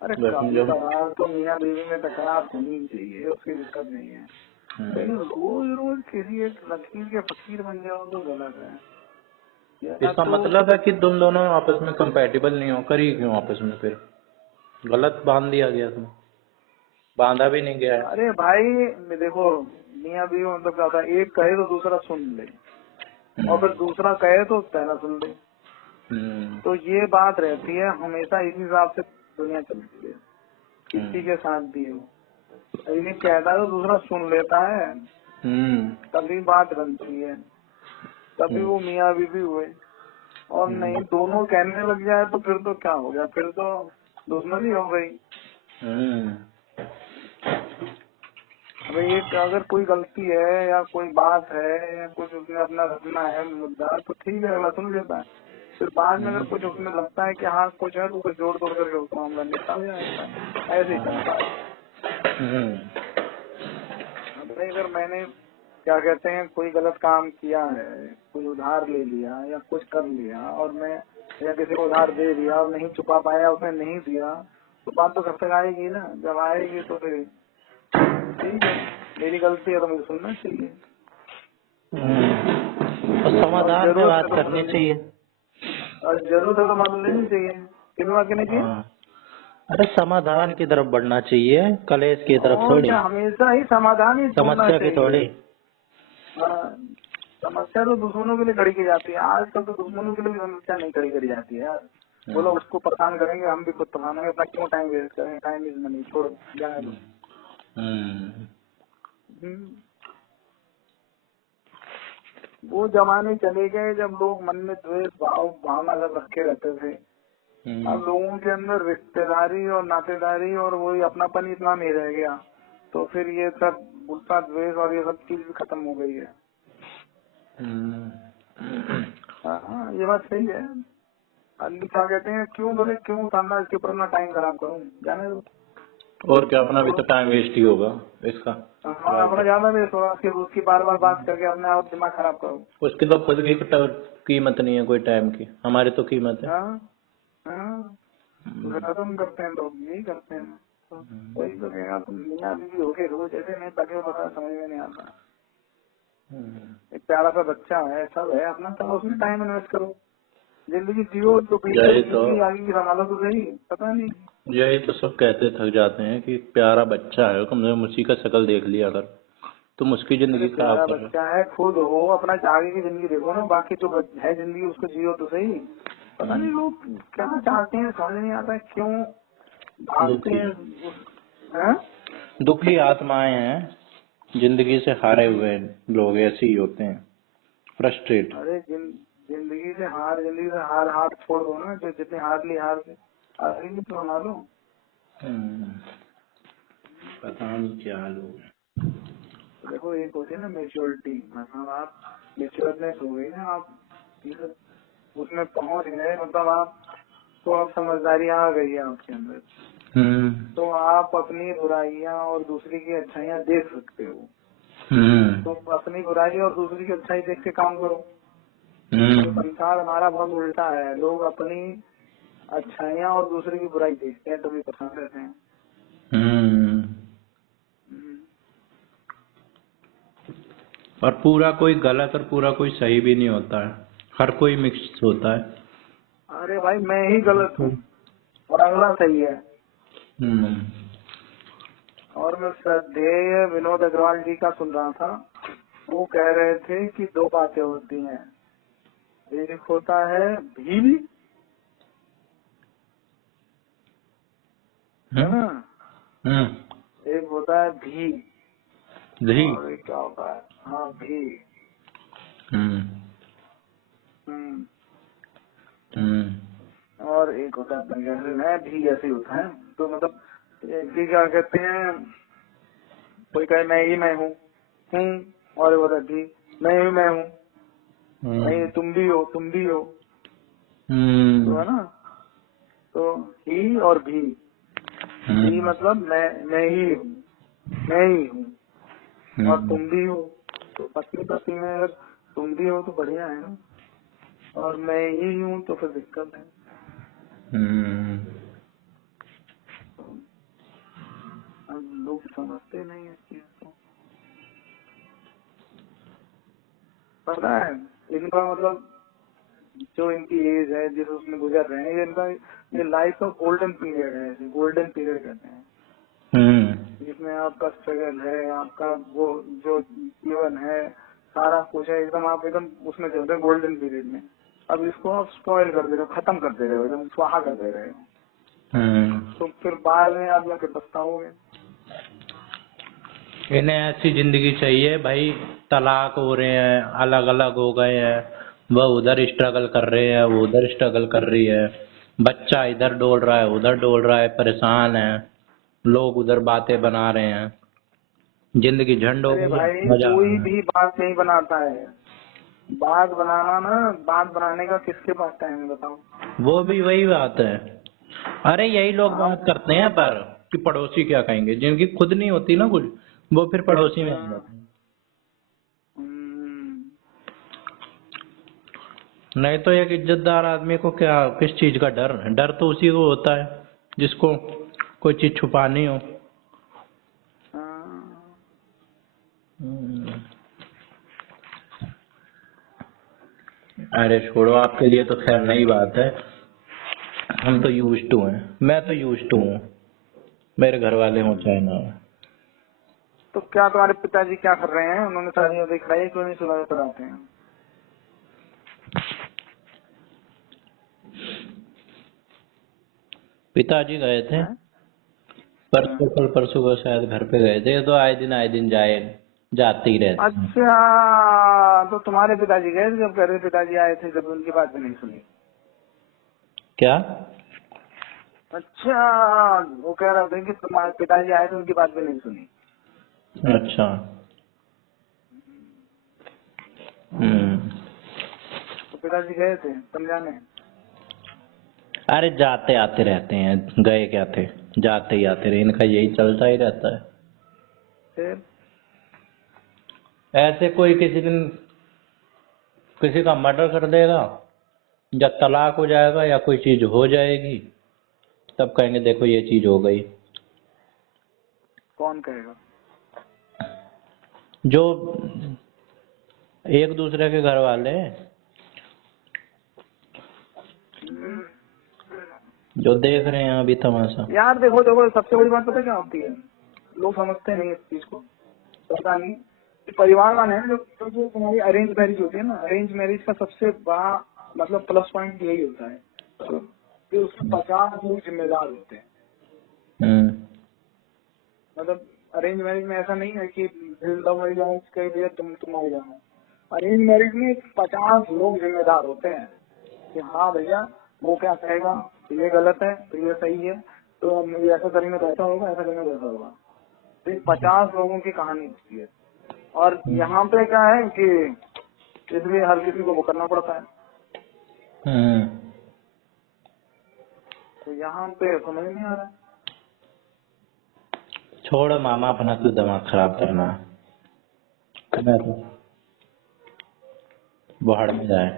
अरे कभी कभार तो मियाँ बीवी में टकरार होनी चाहिए, उसकी दिक्कत नहीं है, लेकिन रोज किसी एक लकीर के फकीर बन जाओ तो गलत है। इसका मतलब है कि तुम दोनों आपस में कंपैटिबल नहीं हो, करी क्यों आपस में फिर? गलत बांध दिया गया तुम, बांधा भी नहीं गया है। अरे भाई देखो, मियाँ बीवी मतलब क्या होता है, एक कहे तो दूसरा सुन ले, और फिर दूसरा कहे तो पहला सुन ले। तो ये बात रहती है हमेशा, इसी हिसाब से दुनिया चलती है, किसी के साथ भी हो। एक कहता है तो दूसरा सुन लेता है, तभी बात बनती है, तभी वो मियाँ बीवी हुए। और नहीं दोनों कहने लग जाए तो फिर तो क्या हो गया, फिर तो दुश्मनी हो गई। अभी एक अगर कोई गलती है या कोई बात है या कुछ उसने अपना रखना है मुद्दा, तो ठीक है अगला सुन लेता है, फिर बाद में अगर कुछ उसमें लगता है कि हाँ कुछ है तो जोड़ तोड़ करके उसको मामला निपटा जाएगा, ऐसे ही चलता है। अब अगर मैंने क्या कहते हैं कोई गलत काम किया है, कोई उधार ले लिया या कुछ कर लिया, और मैं या किसी को उधार दे दिया और नहीं चुका पाया, उसने नहीं दिया, तो बात तो कब तक आएगी ना, जब आएगी तो फिर ठीक है मेरी गलती है तो मुझे सुनना चाहिए और समाधान पे बात करनी चाहिए, और जरूरत है तो मान लेनी चाहिए, किन बात करनी चाहिए। अरे समाधान की तरफ बढ़ना चाहिए, कलेश की तरफ थोड़ी। हमेशा ही समाधान ही समस्या की थोड़ी। समस्या तो दुश्मनों के लिए खड़ी की जाती है, आजकल तो दुश्मनों के लिए भी समस्या नहीं खड़ी करी जाती है यार। वो लोग उसको परेशान करेंगे, हम भी खुद परेशान होंगे, अपना क्यों टाइम वेस्ट करेंगे, टाइम इज मनी, छोड़ जाने दो। वो जमाने चले गए जब लोग मन में द्वेष भावना सब रखे रहते थे। अब लोगों के अंदर रिश्तेदारी और नातेदारी और वही अपनापन इतना नहीं रह गया, तो फिर ये सब गुस्सा द्वेष और ये सब चीज भी खत्म हो गई है। हाँ ये बात सही है। अली क्या कहते हैं, क्यों बोले क्यों सामना इसके ऊपर अपना टाइम खराब करूँ, जाने दो। और क्या, अपना भी तो टाइम वेस्ट ही होगा इसका। हाँ अपना ज्यादा वेस्ट होगा, फिर उसकी बार बार बात करके अपने आप दिमाग खराब करूँ। उसकी तो खुद की कीमत नहीं है कोई टाइम की, हमारी तो कीमत है। खत्म करते हैं लोग, यही करते हैं। वही तो कहेगा तुम मियाँ बीवी हो गए रोज ऐसे नहीं, तक पता समझ में नहीं आता। एक प्यारा सा बच्चा है, सब है अपना, सब उसमें टाइम इन्वेस्ट करो, जिंदगी जियो तो यही पीछे तो जिंदगी आगे की संभालो तो सही, पता नहीं। यही तो सब कहते थक जाते हैं कि प्यारा बच्चा है, कम से कम उसी का शक्ल देख लिया कर, तुम उसकी अरे जिंदगी खराब प्यारा कर रहे हो। बच्चा है, खुद हो अपना आगे की जिंदगी देखो ना, बाकी जो है जिंदगी उसको जियो तो सही। पता नहीं लोग क्या चाहते हैं, समझ नहीं आता है क्यों भागते दुखी हैं हैं? दुखी आत्माएं हैं, जिंदगी से हारे हुए लोग ऐसे ही होते हैं, फ्रस्ट्रेट। अरे जिंदगी से हार हार छोड़ दो ना, जो जितने हार ली हार से आगे भी तो बना लो। पता नहीं क्या लोग हैं। देखो एक होती है ना मेच्योरिटी, मतलब आप मेच्योरनेस हो गई ना, आप मतलब उसमें पहुंच गए, मतलब आप तो अब समझदारी आ गई है आपके अंदर, हम्म तो आप अपनी बुराइयां और दूसरी की अच्छाइयां देख सकते हो। तो हम्म अपनी बुराई और दूसरी की अच्छाई देख के काम करो। तो हम्म संसार हमारा बहुत उल्टा है, लोग अपनी अच्छाइयां और दूसरे की बुराई देखते हैं तभी पसंद रहते हैं। हम्म। हम्म। और पूरा कोई गलत और पूरा कोई सही भी नहीं होता है, हर कोई मिक्स होता है। अरे भाई मैं ही गलत हूँ और अगला सही है। हम्म और मैं श्रद्धेय विनोद अग्रवाल जी का सुन रहा था, वो कह रहे थे कि दो बातें होती हैं, एक होता है भील, है हम्म ना, हम्म। एक होता है भी, धी। और एक क्या होता है, हाँ भी। हम्म हम्म। हम्म और एक होता है पंजाबी में भी ऐसे ही होता है। तो मतलब एक भी क्या कहते हैं, कोई कहे मैं ही मैं हूँ, और वो भी मैं ही मैं हूँ, नहीं हम्म तुम भी हो तुम भी हो, तो हम्म है ना। तो ही और भी मतलब मैं ही हूँ, मैं ही हूँ, और हम्म तुम भी हो। तो पति पति में अगर तुम भी हो तो बढ़िया है ना, और मैं ही हूँ तो फिर दिक्कत है। हम्म। अब लोग समझते नहीं इस चीज को। पता है इनका मतलब जो इनकी एज है जिस उसमें गुजर रहे हैं, ये इनका ये लाइफ का गोल्डन पीरियड है, गोल्डन पीरियड कहते हैं, जिसमें आपका स्ट्रगल है, आपका वो जो जीवन है, सारा कुछ है, एकदम आप एकदम उसमें चल रहे हो गोल्डन पीरियड में। अब इसको आप स्पॉइल कर दे रहे हो, खत्म कर दे रहे हो, एकदम स्वाहा कर दे रहे हो, तो फिर बाद में आप जाके पछताओगे। इन्हें ऐसी जिंदगी चाहिए भाई, तलाक हो रहे हैं, अलग अलग हो गए हैं, वह उधर स्ट्रगल कर रहे हैं, वो उधर स्ट्रगल कर रही है, बच्चा इधर डोल रहा है उधर डोल रहा है, परेशान है, लोग उधर बातें बना रहे हैं, जिंदगी झंड हो अरे गई है, भाई मजा आ कोई रहा है। भी बात नहीं बनाता है, बात बनाना ना, बात बनाने का किसके पास टाइम है बताओ। वो भी वही बात है। अरे यही लोग बात आप करते हैं पर कि पड़ोसी क्या कहेंगे, जिनकी खुद नहीं होती ना कुछ, वो फिर पड़ोसी में आ जाते हैं। हम्म, नहीं तो एक इज्जतदार आदमी को क्या, किस चीज का डर, डर तो उसी को होता है जिसको कोई चीज छुपानी हो। हाँ। अरे छोड़ो, आपके लिए तो खैर नई बात है, हम तो यूज टू हैं, मैं तो यूज टू हूँ, मेरे घर वाले हो चाहे ना हो। तो क्या तुम्हारे पिताजी क्या कर रहे हैं, उन्होंने शादी दिखलाई क्यों नहीं सुना कराते हैं। पिताजी गए थे हैं? हाँ। परसों, कल परसों को शायद घर पे गए थे, तो आए दिन जाए जाते ही रहते हैं। अच्छा, तो तुम्हारे पिताजी गए थे जब कह रहे पिताजी आए थे, जब उनकी बात भी नहीं सुनी। क्या? अच्छा, वो कह रहे थे कि तुम्हारे पिताजी आए थे उनकी बात भी नहीं सुनी। अच्छा। हम्म। तो पिताजी गए थे समझाने। अरे जाते आते रहते हैं, गए क्या थे, जाते ही आते रहे, इनका यही चलता ही रहता है। फिर ऐसे कोई किसी दिन किसी का मर्डर कर देगा, या तलाक हो जाएगा, या कोई चीज हो जाएगी, तब कहेंगे देखो ये चीज हो गई। कौन कहेगा। जो एक दूसरे के घर वाले, जो देख रहे हैं अभी तमाशा। यार देखो देखो, सबसे बड़ी बात पता है क्या होती है, लोग समझते नहीं इस चीज को, पता नहीं कि परिवार वाले हैं जो तुम्हारी अरेंज मैरिज होती है ना, अरेंज मैरिज का सबसे बड़ा मतलब प्लस पॉइंट यही होता है कि उसमें 50 लोग जिम्मेदार होते हैं। मतलब अरेंज मैरिज में ऐसा नहीं है कि लव मैरिज कह दिया तुम आ जाओ, अरेंज मैरिज में 50 लोग जिम्मेदार होते हैं कि हाँ भैया वो क्या कहेगा, तो ये गलत है तो ये सही है, तो हम ये ऐसा करेंगे तो ऐसा होगा, ऐसा करेंगे तो ऐसा होगा। तो 50 लोगों की कहानी होती है। और यहाँ पे क्या है कि इसलिए हर किसी को वो करना पड़ता है। तो यहाँ पे समझ नहीं आ रहा है। छोड़ मामा, अपना तू दिमाग खराब करना है तो बाहर में जाए।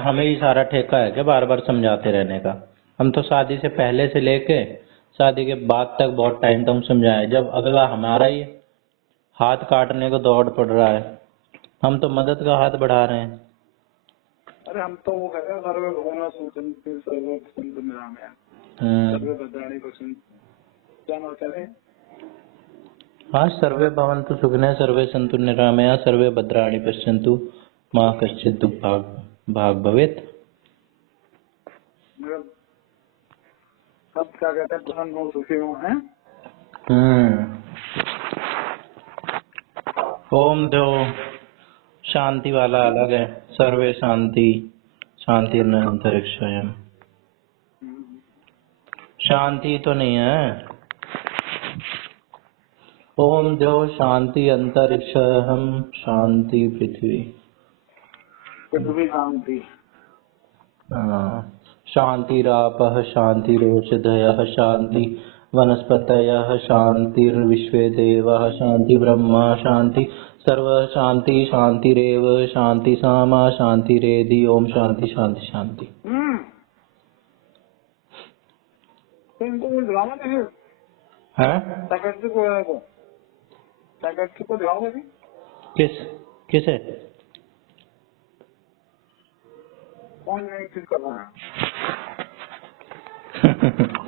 हमें ही सारा ठेका है क्या बार बार समझाते रहने का? हम तो शादी से पहले से लेके शादी के बाद तक बहुत टाइम तक समझाए, जब अगला हमारा ही हाथ काटने को दौड़ पड़ रहा है, हम तो मदद का हाथ बढ़ा रहे हैं। अरे हम तो वो कहते हैं सर्वे भवना सुचिंत सर्वे सन्तु निरामया, सर्वे भद्राणि पश्यन्तु, क्या नाम कहते हैं? हाँ, सर्वे भवन्तु सुखिनः सर्वे सन्तु निरामया सर्वे भद्राणि पश्यन्तु माँ कश्चित् भाग भवेत्। मतलब सब क्या कहते हैं, प्रसन्न हो सुखी हो हैं। ओम दो शांति वाला अलग है, सर्वे शांति शांति अंतरिक्षयम्। शांति तो नहीं है। ओम देव शांति अंतरिक्षम् शांति पृथ्वी शांति। शांतिरापः शांतिरोषधयः शांति वनस्पतयः शांतिर्विश्वे देवाः शांति ब्रह्मा शांति सर्व शांति शांतिरेव शांति सामा शांतिरेधि। ओम शांति शांति शांति। तो इनको कुछ दिलाना नहीं है, सेक्रेटरी को दिलाओगे भी? किसे कौन नहीं चीज कर रहा है?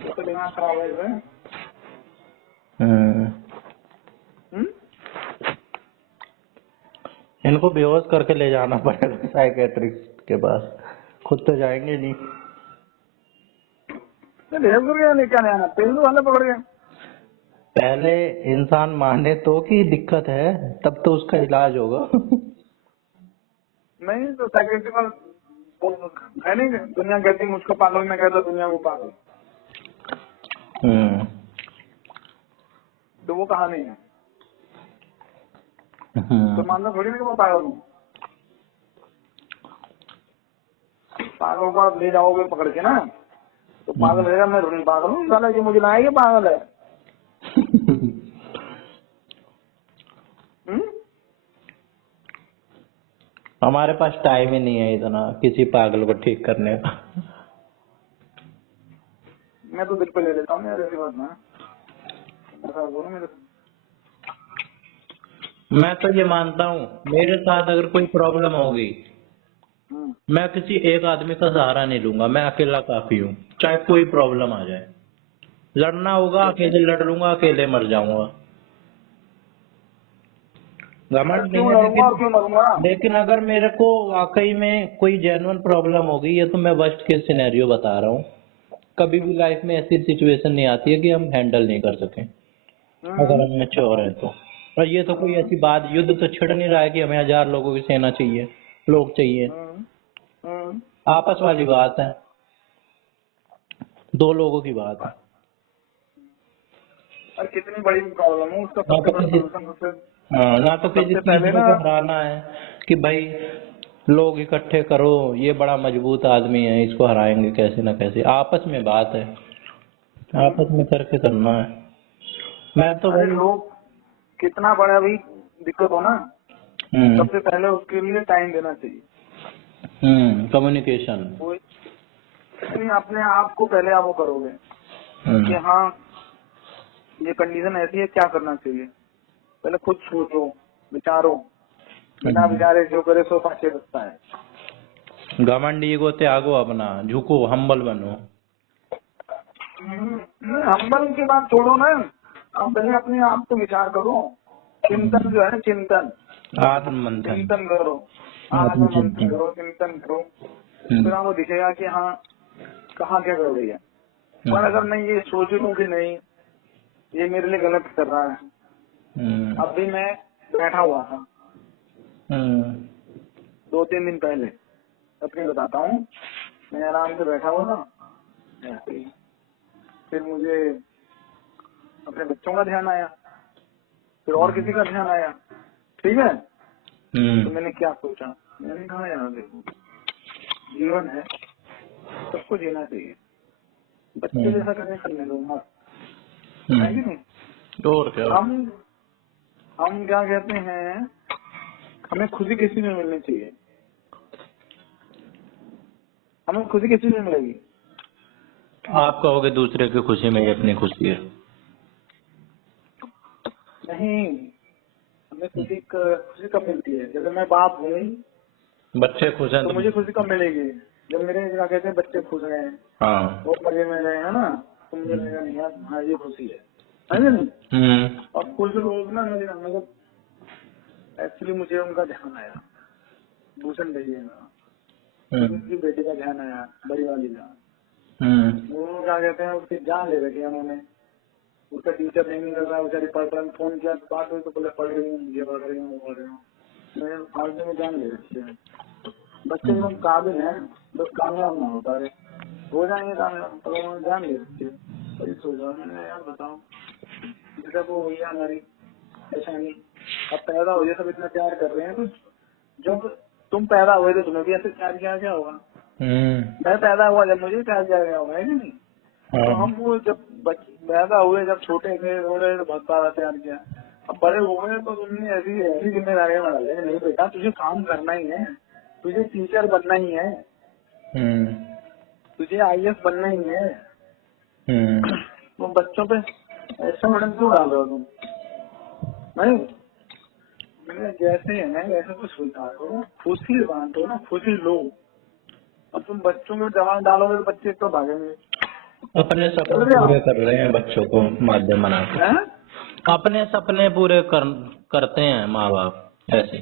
तो दिमाग खराब है। इनको बेहोश करके ले जाना पड़ेगा साइकेट्रिस्ट के पास, खुद तो जाएंगे नहीं। क्या नहीं आना, पेंडू वाले पकड़ गए। पहले इंसान माने तो की दिक्कत है, तब तो उसका इलाज होगा। नहीं तो सेक्रेटरी पर है नहीं, दुनिया कहती मुझको पागल, मैं कहता दुनिया को पागल। तो वो कहानी है। तो मानना थोड़ी नहीं कि मैं पागल हूँ। पागल को आप ले जाओगे पकड़ के ना, तो पागल रहेगा, मैं थोड़ी पागल हूँ, साला कि मुझे लाएंगे पागल है। हमारे पास टाइम ही नहीं है इतना किसी पागल को ठीक करने का। मैं तो दिल पे ले लेता हूँ यार, ऐसी बात ना ऐसा बोलो मेरे। मैं तो ये मानता हूँ, मेरे साथ अगर कोई प्रॉब्लम होगी, मैं किसी एक आदमी का सहारा नहीं लूंगा, मैं अकेला काफी हूँ। चाहे कोई प्रॉब्लम आ जाए, लड़ना होगा अकेले लड़ लूंगा, अकेले मर जाऊंगा। घमंड नहीं है, लेकिन अगर मेरे को वाकई में कोई जेन्युइन प्रॉब्लम होगी, ये तो मैं वर्स्ट केस सिनेरियो बता रहा हूँ, कभी भी लाइफ में ऐसी सिचुएशन नहीं आती है कि हम हैंडल नहीं कर सके अगर हम मैच्योर हैं तो। और ये तो कोई ऐसी बात, युद्ध तो छिड़ नहीं रहा है कि हमें 1000 लोगों की सेना चाहिए, लोग चाहिए। आपस वाली बात है, 2 लोगों की बात है। और कितनी बड़ी प्रॉब्लम है उसका, ना तो किसी चीज को हराना है कि भाई लोग इकट्ठे करो, ये बड़ा मजबूत आदमी है, इसको हराएंगे कैसे ना कैसे। आपस में बात है, आपस में करके करना है। मैं तो भाई लोग कितना बड़ा भी दिक्कत हो ना, सबसे पहले उसके लिए टाइम देना चाहिए। कम्युनिकेशन, अपने आप को पहले आप वो करोगे कि हाँ ये कंडीशन ऐसी है, क्या करना चाहिए, पहले खुद सोचो विचारो, बिना विचारे जो करे सो पाछे बचता है। घमंड ईगो त्यागो अपना, झुको, हम्बल बनो। हम्बल की बात छोड़ो ना, आप पहले अपने आप को विचार करो। चिंतन जो है ना, चिंतन आत्म मंथन। चिंतन करो, आत्म मंथन करो, चिंतन करो, फिर आपको दिखेगा कि हाँ कहाँ क्या कर रही है। पर अगर मैं ये सोच लूं कि नहीं ये मेरे लिए गलत कर रहा है। अभी मैं बैठा हुआ था 2-3 दिन पहले, अपनी बताता हूँ, मैं आराम से बैठा हुआ था, फिर मुझे अपने बच्चों का ध्यान आया, फिर और किसी का ध्यान आया, ठीक है। तो मैंने क्या सोचा, मैंने कहा यार देखो जीवन है, सबको जीना चाहिए, बच्चे जैसा करने दो मत, है कि नहीं। और क्या। हम क्या कहते हैं, हमें खुशी किसी में मिलनी चाहिए, हमें खुशी किसी में मिलेगी। आप कहोगे दूसरे की खुशी में ही अपनी खुशी है। नहीं, हमें खुशी कब मिलती है, जब मैं बाप हूँ, बच्चे खुश हैं तो मुझे खुशी कब मिलेगी, जब मेरे क्या कहते हैं बच्चे खुश गए, हाँ वो मजे में गए, है ना, तो मुझे लगेगा नहीं यार हाँ ये खुशी है ना नहीं। और कुछ लोग ना मतलब एक्चुअली मुझे उनका ध्यान आया, भूषण भैया का, उनकी बेटी का ध्यान आया, बड़ी वाली का, वो क्या कहते हैं उसकी जान ले रखी उन्होंने, उसका टीचर नहीं कर रहा, बेचारी पढ़ फोन किया, बात हुई तो बोले पढ़ रही हूँ, ये पढ़ रही हूँ, वो पढ़ रही हूँ, मैं फालतू में जान ले रखी है। बच्चे एकदम काबिल है, बस कामयाब ना हो पा रहे, हो जाएंगे कामयाब, तो उन्होंने जान ले रखी है। वही सोच रहा मैंने यार बताओ, जैसा वो हुई हमारी ऐसा नहीं, अब पैदा हो जाए सब इतना प्यार कर रहे हैं, तो जब तुम पैदा हुए थे तुम्हें भी ऐसे प्यार किया क्या होगा, मैं पैदा हुआ जब मुझे प्यार किया गया होगा, है कि नहीं। तो हम वो जब पैदा हुए, जब छोटे थे थोड़े, तो बहुत सारा प्यार किया, अब बड़े हो गए तो तुमने ऐसी ऐसी जिम्मेदारियां बना ली, नहीं बेटा तुझे काम करना ही है, तुझे टीचर बनना ही है, तुझे IAS बनना ही है। तो बच्चों पे ऐसा मैडम क्यों डाल रहे हो तुम, नहीं जैसे है ना वैसे कुछ स्वीकार करो, खुशी बांटो ना, खुशी लो। अब तुम बच्चों में दबाव डालोगे तो बच्चे तो भागेंगे। अपने सपने पूरे कर रहे हैं बच्चों को माध्यम बनाकर, अपने सपने पूरे करते हैं माँ बाप ऐसे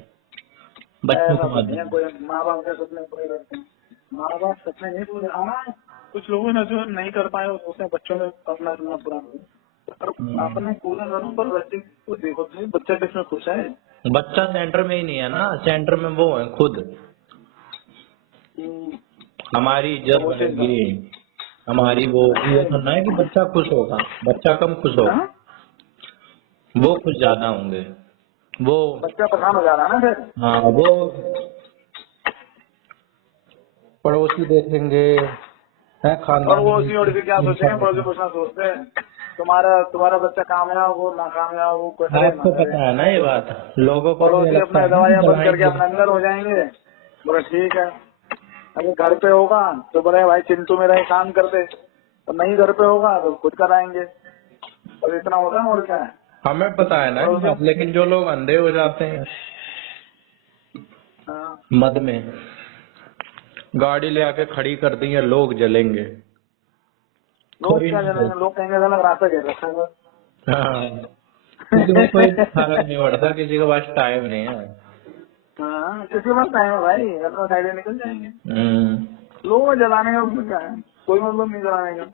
बच्चों को माध्यम। कोई माँ बाप के सपने पूरे करते हैं, माँ बाप सपने नहीं पूरे, हाँ कुछ लोगों ने जो नहीं कर पाए वो सोचते हैं बच्चों में अपना अपना पूरा करो, अपने पूरा करो, पर बच्चे को देखो तो बच्चा किसमें खुश है। बच्चा सेंटर में ही नहीं है ना, सेंटर में वो है खुद। हमारी इज्जत बढ़ेगी, हमारी वो ये सुनना है कि बच्चा खुश होगा, बच्चा कम खुश होगा, वो खुश ज्यादा होंगे, वो बच्चा परेशान हो जा रहा है ना फिर। हाँ वो पड़ोसी देखेंगे है खानदान, और वो उसी और भी क्या सोचेंगे, पड़ोसी कुछ ना सोचते हैं, तुम्हारा बच्चा कामयाब हो ना कामयाब हो, कुछ आपको पता है ना ये बात, लोगों को पड़ोसी अपना दवाइयाँ बंद करके अपने अंदर हो जाएंगे, बोले ठीक है। अगर घर पे होगा तो बोले भाई चिंटू मेरा काम कर दे, तो नहीं घर पे होगा तो खुद कराएंगे, और इतना होता है और क्या है। हमें पता है ना, लेकिन जो लोग अंधे हो जाते हैं मद में, गाड़ी ले आके खड़ी कर दी है, लोग जलेंगे, लोग क्या जलेंगे, लोग कहेंगे अलग रास्ता कह रखा है। हाँ किसी को कोई फर्क नहीं पड़ता, किसी के पास टाइम नहीं है। हाँ किसी के पास टाइम है भाई, अपना साइड निकल जाएंगे। लोग जलाने का उसमें क्या है, कोई मतलब नहीं जलाने का।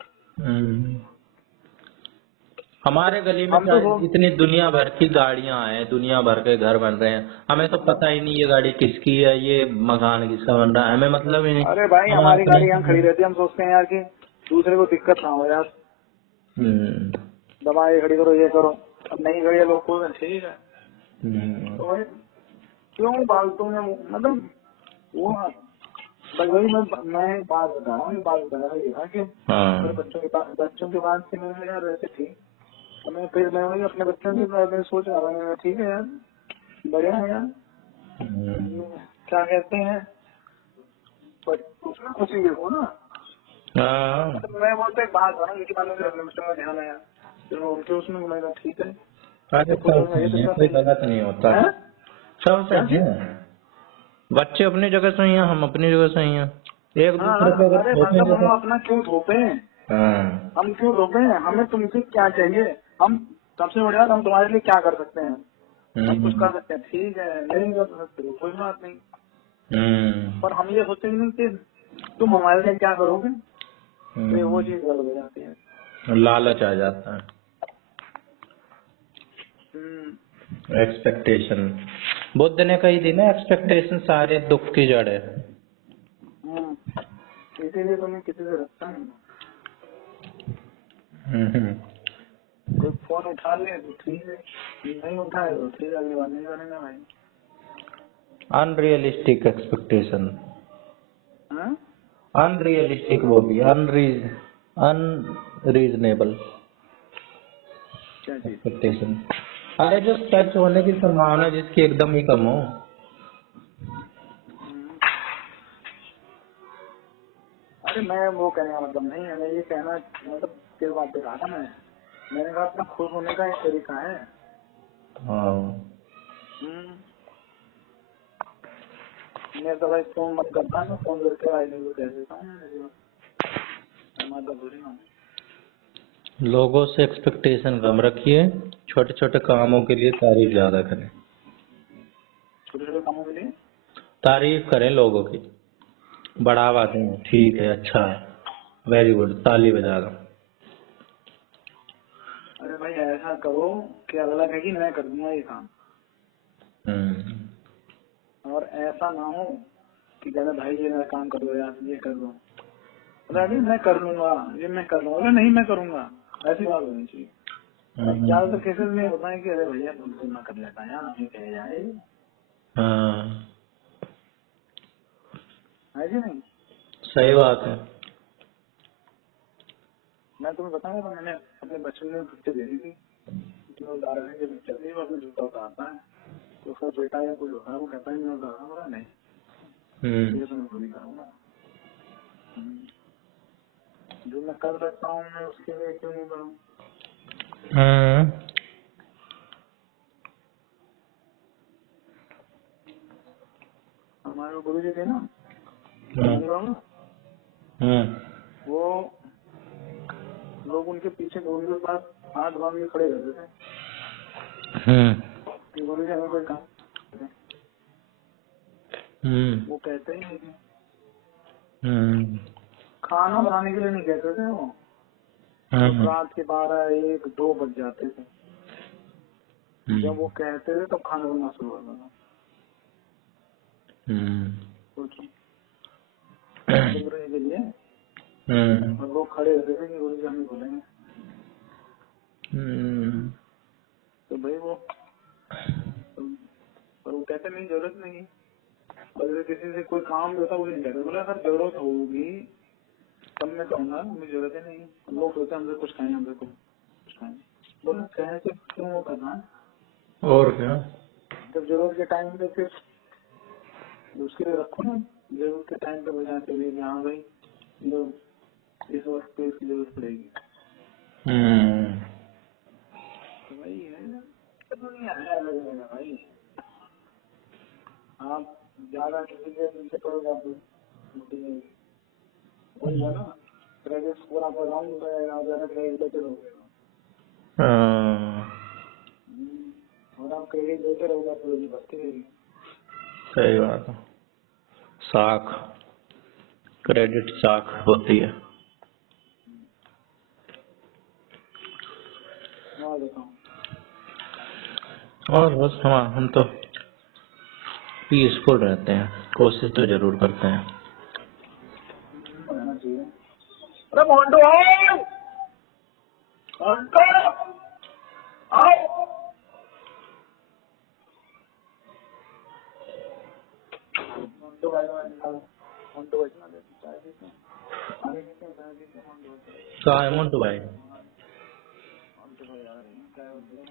हमारे गली में इतनी दुनिया भर की गाड़ियां हैं, दुनिया भर के घर बन रहे हैं, हमें तो पता ही नहीं ये गाड़ी किसकी है, ये मकान किसका बन रहा है, हमें मतलब ही नहीं। अरे भाई हमारी गाड़ी यहाँ खड़ी रहती है, हम सोचते हैं यार कि दूसरे को दिक्कत ना हो यार, दबा ये खड़ी करो ये करो, अब नहीं खड़ी है लोग को ठीक है, तो क्यों फालतू में मतलब वो वही मैं बात बता रहा हूँ कि बच्चों के बाद से मैंने यार वैसे ठीक, मैं फिर मैं वही अपने बच्चों के बारे में सोच रहा था, ठीक है यार बढ़िया है यार, क्या कहते हैं कुछ ना खुशी देखो ना। तो मैं बोलते एक बात है कि अपने बच्चों का ध्यान आया, तो उनके उसमें मैं ठीक है, कोई गलत नहीं होता, सब सही है, बच्चे अपनी जगह सही हैं, हम अपनी जगह सही हैं, एक दूसरे को अरे मतलब हम अपना क्यों थोपे, हाँ। हम क्यों रोके? हमें तुमसे क्या चाहिए? हम सबसे बढ़िया हम तुम्हारे लिए क्या कर सकते हैं? सब कुछ कर सकते हैं, ठीक है, नहीं कर सकते कोई बात नहीं, पर हम ये सोचेंगे नहीं कि तुम हमारे लिए क्या करोगे, तो ये वो चीज गलत हो जाती है। लालच आ जाता है, हम्म, एक्सपेक्टेशन। बुद्ध ने कही थी ना, एक्सपेक्टेशन सारे दुख की जड़ है। इसीलिए तुम्हें किसी से रखता नहीं। हम्म। कोई फोन उठा ले तो ठीक है, नहीं उठाए तो ठीक है, अगली बार नहीं करेंगे भाई। अनरियलिस्टिक एक्सपेक्टेशन, हाँ? अनरियलिस्टिक, वो भी अनरीजनेबल क्या चीज? एक्सपेक्टेशन। अरे जो सच होने की संभावना जिसकी एकदम ही कम हो। हम्म, अरे मैं वो कहने का मतलब नहीं है, मैं ये कहना मतलब किस बात पे कहा था मैंने कहा अपना खुश होने का एक तरीका है। हाँ। मैं तो भाई फोन मत करता, मैं फोन करके आई नहीं कह देता हूँ, मतलब थोड़ी ना। लोगों से एक्सपेक्टेशन कम रखिए, छोटे छोटे कामों के लिए तारीफ ज्यादा करें। छोटे छोटे कामों के लिए तारीफ करें लोगों की, बढ़ावा दें, ठीक है, अच्छा है, वेरी गुड, ताली बजा दो। अरे भाई ऐसा करो कि अगला कहे कि मैं कर दूंगा ये काम, और ऐसा ना हो कि कहना भाई ये मेरा काम कर दो यार, ये कर दो, अरे मैं कर लूंगा, ये मैं कर लूंगा, अरे नहीं मैं करूंगा, ऐसी बात होनी चाहिए। ज्यादातर केसेस में होता है कि अरे भैया तुमसे मैं कर लेता है यार, नहीं कहे जाए, है कि नहीं? सही बात है। मैं तुम्हें बताऊंगा, तो मैंने अपने बचपन में पिक्चर देखी थी, जो दादा की पिक्चर थी, वो अपने जूता उतारता है तो उसका बेटा या कोई होता है, वो कहता है मैं उतारा, बोला नहीं ये तो मैं खुद ही करूंगा। जो मैं कर सकता हूँ मैं उसके लिए क्यों नहीं करूँ? हमारे गुरु जी थे ना, वो लोग उनके पीछे उनके पास हाथ बांध के खड़े रहते थे कि गुरु जी हमें कोई काम करते हैं। वो कहते ही नहीं थे, खाना बनाने के लिए नहीं कहते थे वो, जब रात के 12, 1, 2 बज जाते थे, जब वो कहते थे तो खाना बनना शुरू होता था। सोचो, हमारे गुरु जी के लिए, और लोग खड़े रहते थे कि गुरु जी हमें बोलेंगे, तो भाई वो पर वो कहते नहीं जरूरत नहीं, अगर किसी से कोई काम होता वो नहीं कहते, बोला अगर जरूरत होगी तब मैं कहूँगा, मुझे जरूरत है नहीं। लोग सोचते हमसे कुछ खाएं, हमसे कुछ खाएं, बोला कहने से क्यों वो करना है? और क्या। जब जरूरत के टाइम पे फिर उसके लिए रखो ना, जरूरत के टाइम पे बजा के लिए, हाँ भाई इस वक्त पे इसकी जरूरत पड़ेगी, तो वही है, दुनिया है अलग है भाई। आप ज्यादा किसी के पीछे पड़ोगे आप, वही है ना, क्रेडिट स्कोर आपका डाउन हो जाएगा, आप ज्यादा क्रेडिट देते रहोगे, और आप क्रेडिट देते रहोगे तो ये बढ़ती रहेगी। सही बात है। साख, क्रेडिट साख होती है। और बताओ, और बस हम तो पीसफुल रहते हैं, कोशिश तो जरूर करते हैं। रहना चाहिए। अरे मोंटू आओ, मोंटू आओ, मोंटू भाई मोंटू भाई चाय पीते हैं, चाय पीते हैं, चाय पीते हैं, मोंटू क्या है मोन्टू भाई? भाई आ रहे हैं, चाय होती है,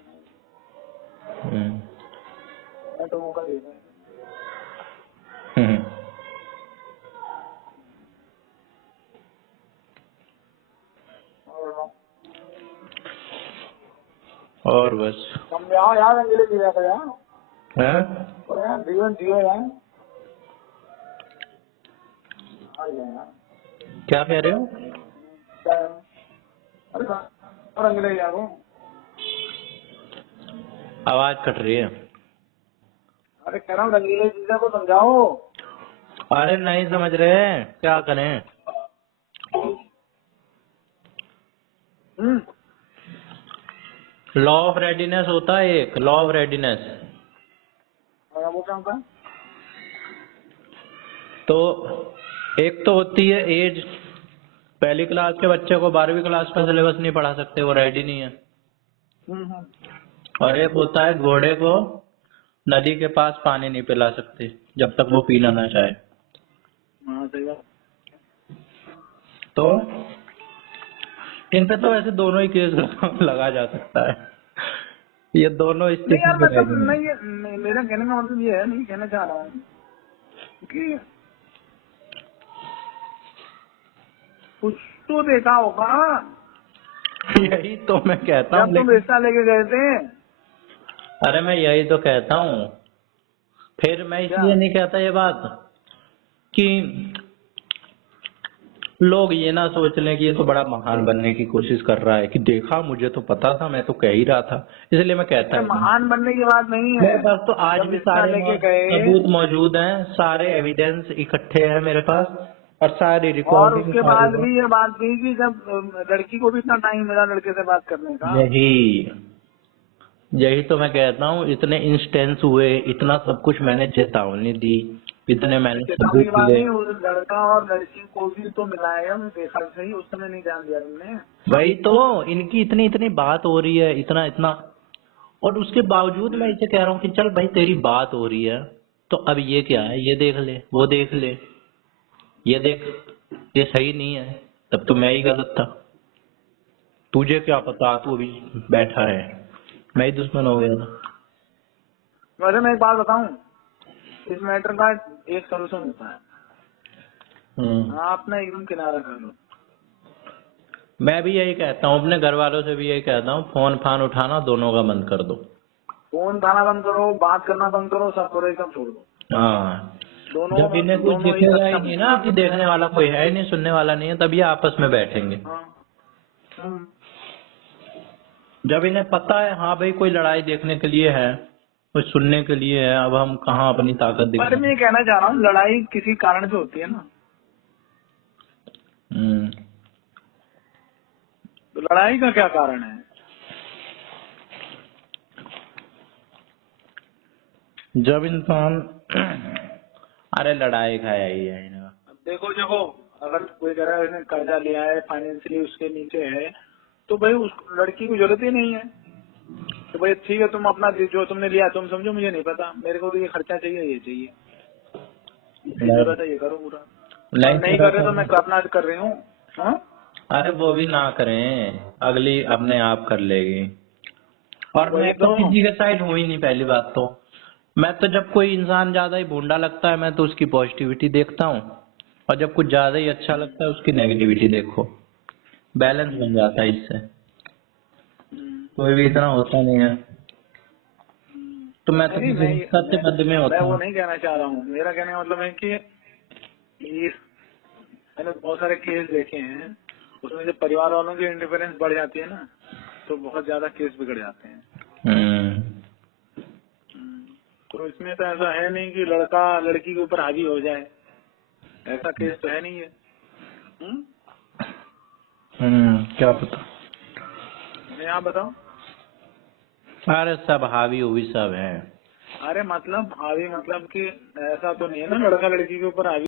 हम्म। मैं तो मौका देता है। और बस हम यहाँ यार अंजलि जी रहता यार, है। और यार जीवन जियो यार, आ जाए यार, क्या कह रहे हो? क्या है? अरे कहाँ रंगीले यार वो। आवाज कट रही है। अरे कह रहा हूँ रंगीले जीजा को समझाओ। अरे नहीं समझ रहे, क्या करें। लॉ ऑफ रेडीनेस होता है, एक लॉ ऑफ रेडीनेस। वो क्या होता है? तो एक तो होती है एज, पहली क्लास के बच्चे को 12वीं क्लास का सिलेबस नहीं पढ़ा सकते, वो रेडी नहीं है। और एक होता है घोड़े को नदी के पास पानी नहीं पिला सकते जब तक वो पीना ना चाहे। हाँ सही बात। तो इन पे तो वैसे दोनों ही केस लगा जा सकता है, ये दोनों नहीं स्थिति यार में मतलब रेडी नहीं मेरा कहने का मतलब ये है, नहीं कहना चाह रहा हूँ कि कुछ तो देखा होगा नहीं। यही तो मैं कहता जब हूँ, तुम लेकिन रिश्ता लेके गए थे। अरे मैं यही तो कहता हूँ, फिर मैं क्या? इसलिए नहीं कहता ये बात कि लोग ये ना सोच लें कि ये तो बड़ा महान बनने की कोशिश कर रहा है, कि देखा मुझे तो पता था, मैं तो कह ही रहा था, इसलिए मैं कहता अरे ही नहीं। महान बनने की बात नहीं है। मेरे पास तो आज जब भी रिश्ता सारे लेके गए सबूत मौजूद हैं, सारे एविडेंस इकट्ठे हैं मेरे पास, और सारी और रिकॉर्डिंग उसके सारी बाद भी ये बात थी कि जब लड़की को भी इतना टाइम मिला लड़के से बात करने का। यही तो मैं कहता हूँ, इतने इंस्टेंस हुए, इतना सब कुछ मैंने चेतावनी दी, इतने मैंने चेतावनी की सबूत बात दिए। नहीं, उस लड़का और लड़की को भी तो मिलाया, देखा सही, उस समय नहीं ध्यान दिया तुमने। वही तो, इनकी इतनी इतनी बात हो रही है, इतना इतना, और उसके बावजूद मैं इसे कह रहा हूँ कि चल भाई तेरी बात हो रही है, तो अब ये क्या है, ये देख ले, वो देख ले, ये देख, ये सही नहीं है, तब तो मैं ही गलत था, तुझे क्या पता, तू अभी बैठा है, मैं ही दुश्मन हो गया था। वैसे मैं एक बात बताऊं, इस मैटर का एक सोल्यूशन होता है, आप ना एकदम किनारा कर लो। मैं भी यही कहता हूँ, अपने घर वालों से भी यही कहता हूँ, फोन फान उठाना दोनों का बंद कर दो। फोन उठाना बंद करो, बात करना बंद करो, सब करो, एकदम छोड़ दो। हाँ, दोनों जब इन्हें कुछ दोनों ही दिखेगा ही सक्षम नहीं है। ना कि देखने वाला कोई है ही नहीं, सुनने वाला नहीं है, तब ये आपस में बैठेंगे। हाँ। जब इन्हें पता है हाँ भाई कोई लड़ाई देखने के लिए है, कुछ सुनने के लिए है, अब हम कहाँ अपनी ताकत पर दिखाएं। मैं ये कहना चाह रहा हूँ, लड़ाई किसी कारण से होती है ना, तो लड़ाई का क्या कारण है? जब इंसान अरे लड़ाई का ही है इनका। अब देखो देखो, अगर कोई कह रहा है इसने कर्जा लिया है, फाइनेंशियली उसके नीचे है, तो भाई उस लड़की को जरूरत ही नहीं है। तो भाई ठीक है, तुम अपना जो तुमने लिया तुम समझो, मुझे नहीं पता, मेरे को तो ये खर्चा चाहिए, ये चाहिए, ये जरूरत है, ये करो पूरा। और नहीं कर रहे तो मैं करना कर रही हूँ। हाँ? अरे वो भी ना करें, अगली अपने आप कर लेगी। और वही मैं तो तो। किसी के साइड हूँ ही नहीं, पहली बात तो मैं तो, जब कोई इंसान ज्यादा ही भूंडा लगता है मैं तो उसकी पॉजिटिविटी देखता हूँ, और जब कुछ ज्यादा ही अच्छा लगता है उसकी नेगेटिविटी देखो, बैलेंस बन जाता है इससे, कोई भी इतना होता नहीं है। तो मैं तो नहीं किसी सत्य मध्य में मैं होता वो हूँ। नहीं कहना चाह रहा हूँ, मेरा कहने का मतलब है कि मैंने बहुत सारे केस देखे हैं, उसमें जब परिवार वालों की इंडिफरेंस बढ़ जाती है ना, तो बहुत ज्यादा केस बिगड़ जाते हैं। तो इसमें तो ऐसा है नहीं कि लड़का लड़की के ऊपर हावी हो जाए, ऐसा केस तो है नहीं है। क्या पता। मैं आप बताओ। अरे सब हावी हुई सब है। अरे मतलब हावी मतलब कि ऐसा तो नहीं है ना लड़का लड़की के ऊपर हावी